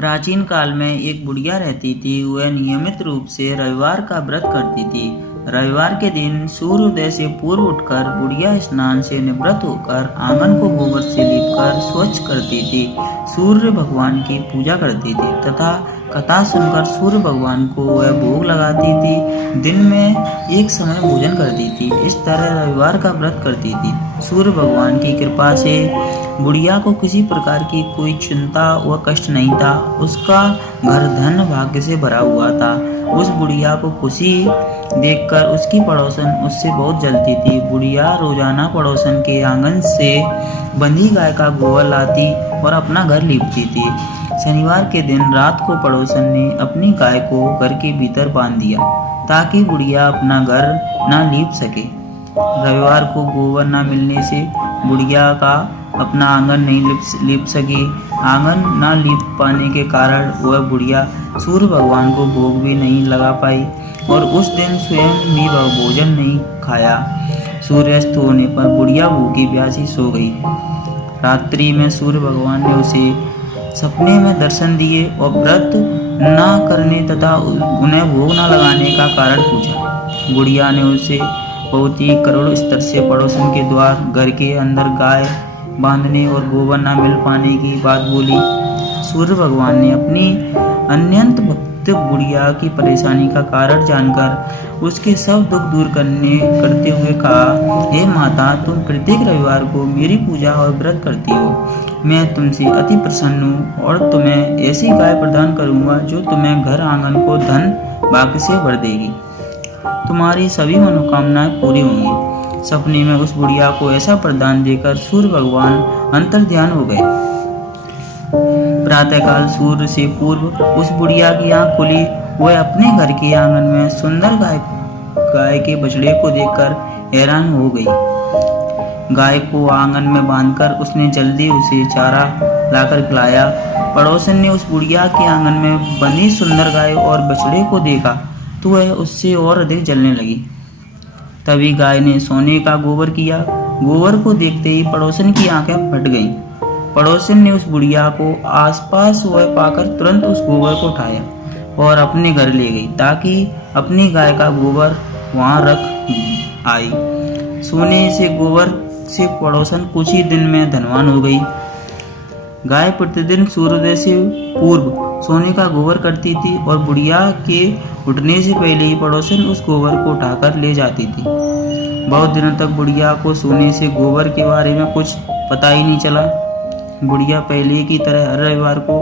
प्राचीन काल में एक बुढ़िया रहती थी। वह नियमित रूप से रविवार का व्रत करती थी। रविवार के दिन सूर्योदय से पूर्व उठकर बुढ़िया स्नान से निवृत्त होकर आंगन को गोबर से लीपकर स्वच्छ करती थी, सूर्य भगवान की पूजा करती थी तथा कथा सुनकर सूर्य भगवान को वह भोग लगाती थी। दिन में एक समय भोजन करती थी। इस तरह रविवार का व्रत करती थी। सूर्य भगवान की कृपा से बुढ़िया को किसी प्रकार की कोई चिंता व कष्ट नहीं था। उसका घर धन भाग्य से भरा हुआ था। उस बुढ़िया को खुशी देखकर उसकी पड़ोसन उससे बहुत जलती थी। बुढ़िया रोजाना पड़ोसन के आंगन से बंधी गाय का गोबर लाती और अपना घर लीपती थी। शनिवार के दिन रात को पड़ोसन ने अपनी गाय को घर के भीतर बांध दिया ताकि बुढ़िया अपना घर न लीप सके। रविवार को गोबर न मिलने से बुढ़िया का अपना आंगन नहीं लीप सकी। आंगन न लीप पाने के कारण वह बुढ़िया सूर्य भगवान को भोग भी नहीं लगा पाई और उस दिन स्वयं भी वह भोजन नहीं खाया। सूर्यास्त होने पर बुढ़िया भूखी प्यासी सो गई। रात्रि में सूर्य भगवान ने उसे सपने में दर्शन दिए और व्रत न करने तथा उन्हें भोग न लगाने का कारण पूछा। बुढ़िया ने उसे बहुत ही करुण स्तर से पड़ोसन के द्वार घर के अंदर गाय बांधने और गोबर न मिल पाने की बात बोली। सूर्य भगवान ने अपनी अत्यंत भक्त बुढ़िया की परेशानी का कारण जानकर उसके सब दुख दूर करते हुए कहा, हे माता, तुम प्रत्येक रविवार को मेरी पूजा और व्रत करती हो। मैं तुमसे अति प्रसन्न हूँ और तुम्हें ऐसी गाय प्रदान करूँगा जो तुम्हें घर आंगन को धन भाग्य से भर देगी। तुम्हारी सभी मनोकामनाएं पूरी होंगी। सपने में उस बुढ़िया को ऐसा वरदान देकर सूर्य भगवान अंतर्ध्यान हो गए। प्रातःकाल सूर्य से पूर्व उस बुढ़िया की आंख खुली। वह अपने घर के आंगन में सुंदर गाय के बछड़े को देखकर हैरान हो गई। गाय को आंगन में बांधकर उसने जल्दी उसे चारा लाकर खिलाया। पड़ोसन ने उस बुढ़िया के आंगन में बंधी सुंदर गाय और बछड़े को देखा तो वह उससे और अधिक जलने लगी। तभी गाय ने सोने का गोबर किया। गोबर को देखते ही पड़ोसन की आंखें फट गईं। पड़ोसन ने उस बुढ़िया को आसपास वह पाकर तुरंत उस गोबर को उठाया और अपने घर ले गई ताकि अपनी गाय का गोबर वहां रख आई। सोने से गोबर से पड़ोसन कुछ ही दिन में धनवान हो गई। गाय प्रतिदिन सूर्योदय से पूर्व सोने का गोबर करती थी और बुढ़िया के उठने से पहले ही पड़ोसन उस गोबर को उठाकर ले जाती थी। बहुत दिनों तक बुढ़िया को सोने से गोबर के बारे में कुछ पता ही नहीं चला। बुढ़िया पहले की तरह हर रविवार को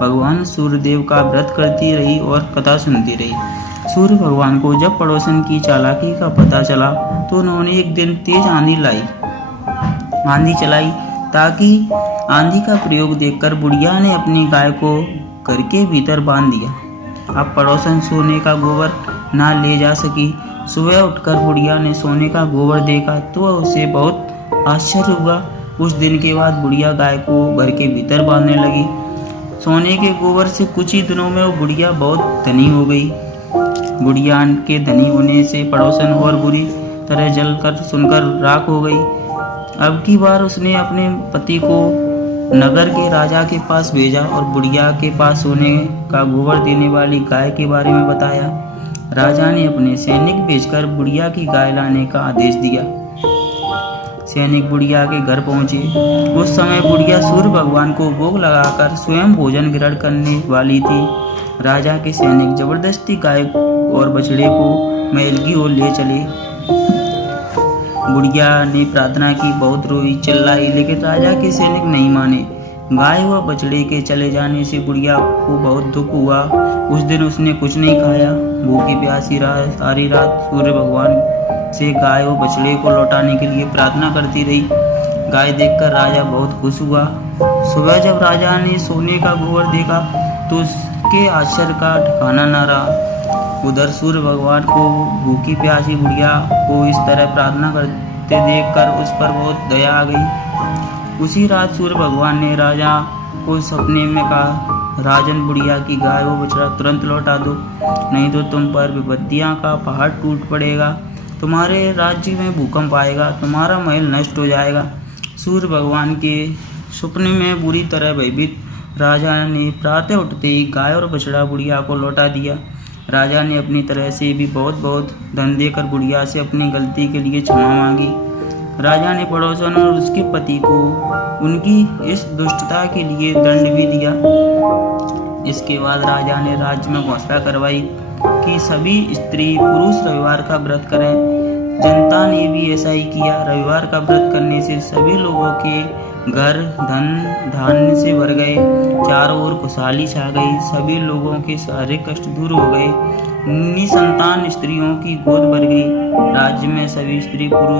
भगवान सूर्यदेव का व्रत करती रही और कथा सुनती रही। सूर्य भगवान को जब पड़ोसन की चालाकी का पता चला तो उन्होंने एक दिन तेज आंधी चलाई ताकि आंधी का प्रयोग देखकर बुढ़िया ने अपनी गाय को घर के भीतर बांध दिया। अब पड़ोसन सोने का गोबर ना ले जा सकी। सुबह उठकर बुढ़िया ने सोने का गोबर देखा तो उसे बहुत आश्चर्य हुआ। उस दिन के बाद बुढ़िया गाय को घर के भीतर बांधने लगी। सोने के गोबर से कुछ ही दिनों में वो बुढ़िया बहुत धनी हो गई। बुढ़िया के धनी होने से पड़ोसन और बुरी तरह जलकर सुनकर राख हो गई। अब की बार उसने अपने पति को नगर के राजा के पास भेजा और बुढ़िया के पास सोने का गोबर देने वाली गाय के बारे में बताया। राजा ने अपने सैनिक भेजकर बुढ़िया की गाय लाने का आदेश दिया। सैनिक बुढ़िया के घर पहुंचे। उस समय बुढ़िया सूर्य भगवान को भोग लगाकर स्वयं भोजन ग्रहण करने वाली थी। राजा के सैनिक जबरदस्ती गाय और बछड़े को महल की ओर ले चले। बुढ़िया ने प्रार्थना की, बहुत रोई, चिल्लाई, लेकिन राजा के सैनिक नहीं माने। गाय व बछड़े के चले जाने से बुढ़िया को बहुत दुख हुआ। उस दिन उसने कुछ नहीं खाया। भूखी प्यासी सारी रात सूर्य भगवान से गाय व बछड़े को लौटाने के लिए प्रार्थना करती रही। गाय देखकर राजा बहुत खुश हुआ। सुबह जब राजा ने सोने का गोबर देखा तो उसके आश्चर्य का ठिकाना न रहा। उधर सूर्य भगवान को भूखी प्यासी बुढ़िया को इस तरह प्रार्थना करते देखकर उस पर बहुत दया आ गई। उसी रात सूर्य भगवान ने राजा को सपने में कहा, राजन, बुढ़िया की गाय व बछड़ा तुरंत लौटा दो, नहीं तो तुम पर विपत्तियां का पहाड़ टूट पड़ेगा, तुम्हारे राज्य में भूकंप आएगा, तुम्हारा महल नष्ट हो जाएगा। सूर्य भगवान के सपने में बुरी तरह भयभीत राजा ने प्रातः उठते ही गाय और बछड़ा बुढ़िया को लौटा दिया। राजा ने अपनी तरह से भी बहुत बहुत धन देकर बुढ़िया से अपनी गलती के लिए क्षमा मांगी। राजा ने पड़ोसन और उसके पति को उनकी इस दुष्टता के लिए दंड भी दिया। इसके बाद राजा ने राज्य में घोषणा करवाई कि सभी स्त्री पुरुष रविवार का व्रत करें। जनता ने भी ऐसा ही किया। रविवार का व्रत करने से सभी लोगों के घर धन धान्य से भर गए, चारों ओर खुशहाली छा गई, सभी लोगों के सारे कष्ट दूर हो गए, निसंतान स्त्रियों की गोद भर गई। राज्य में सभी स्त्री पुरुष